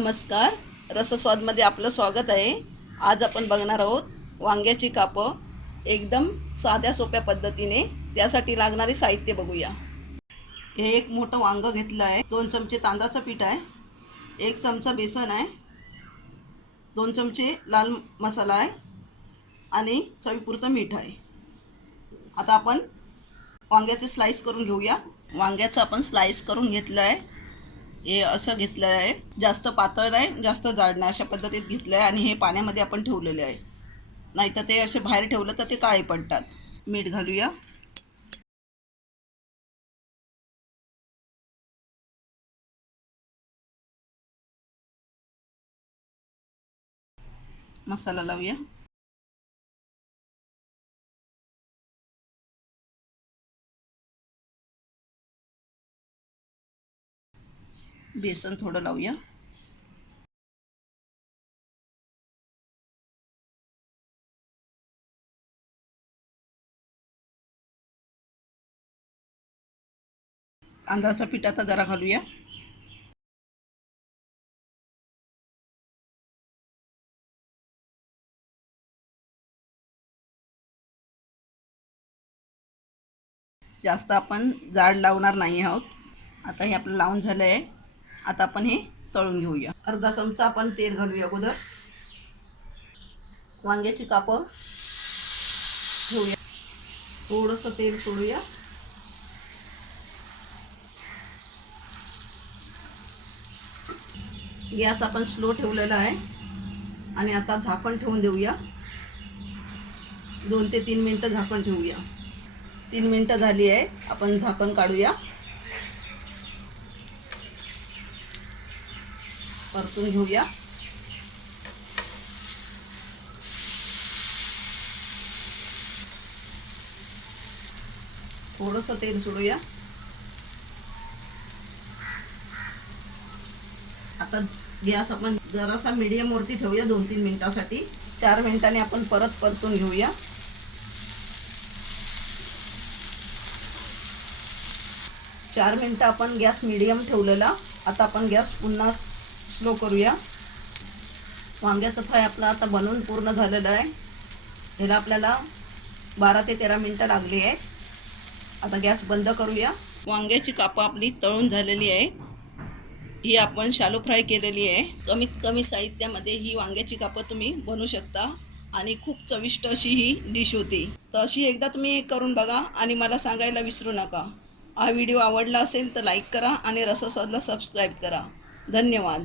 नमस्कार. रसस्वादमध्ये आपलं स्वागत आहे. आज आपण बघणार आहोत वांग्याची कापं एकदम साध्या सोप्या पद्धतीने. त्यासाठी लागणारे साहित्य बघूया. हे एक मोठं वांगं घेतलं आहे. 2 चमचे तांदळाचं पीठ आहे, 1 चमचा बेसन आहे, 2 चमचे लाल मसाला आहे आणि चवीपुरतं मीठ आहे. आता आपण वांग्याचे स्लाइस करून घेऊया. वांग्याचं आपण स्लाइस करून घेतलं आहे. हे असं घेतलं आहे, जास्त पातळ नाही जास्त जाड नाही, अशा पद्धतीत घेतलं आहे. आणि हे पाण्यामध्ये आपण ठेवलेले आहे, नाहीतर ते असे बाहेर ठेवलं तर ते काळे पडतात. मीठ घालूया. मसाला लावूया. बेसन थोडं लावूया. तांदळाचं पीठ आता जरा घालूया. जास्त आपण जाड लावणार नाही आहोत. आता हे आपलं लावून झालं आहे. आता आपण हे तळून घेऊया. अर्धा चमचा आपण तेल घालूया. अगोदर वांग्याची कापं ठेवूया. थोडंसं तेल सोडूया. गॅस आपण स्लो ठेवलेला आहे आणि आता झाकण ठेवून देऊया. 2 ते 3 मिनटं झाकण ठेवूया. 3 मिनटं झाली आहे. आपण झाकण काढूया. परतून घेऊया. थोडंसं तेल सोडूया. आता गॅस आपण जरासा मीडियमवरती ठेवूया 2-3 मिनिटासाठी. 4 मिनिटांनी आपण परत परतून घेऊया. 4 मिनिटं आपण गॅस मीडियम ठेवलेला. आता आपण गॅस पुन्हा स्लो करूया. वांग्याचं फ्राय आपलं आता बनवून पूर्ण झालेलं आहे. ह्याला आपल्याला 12 ते 13 मिनिटं लागली आहेत. आता गॅस बंद करूया. वांग्याची कापं आपली तळून झालेली आहे. ही आपण शालो फ्राय केलेली आहे. कमीत कमी साहित्यामध्ये ही वांग्याची कापं तुम्ही बनवू शकता आणि खूप चविष्ट अशी ही डिश होती. तर अशी एकदा तुम्ही करून बघा आणि मला सांगायला विसरू नका. हा व्हिडिओ आवडला असेल तर लाईक करा आणि रसस्वादला सबस्क्राईब करा. धन्यवाद.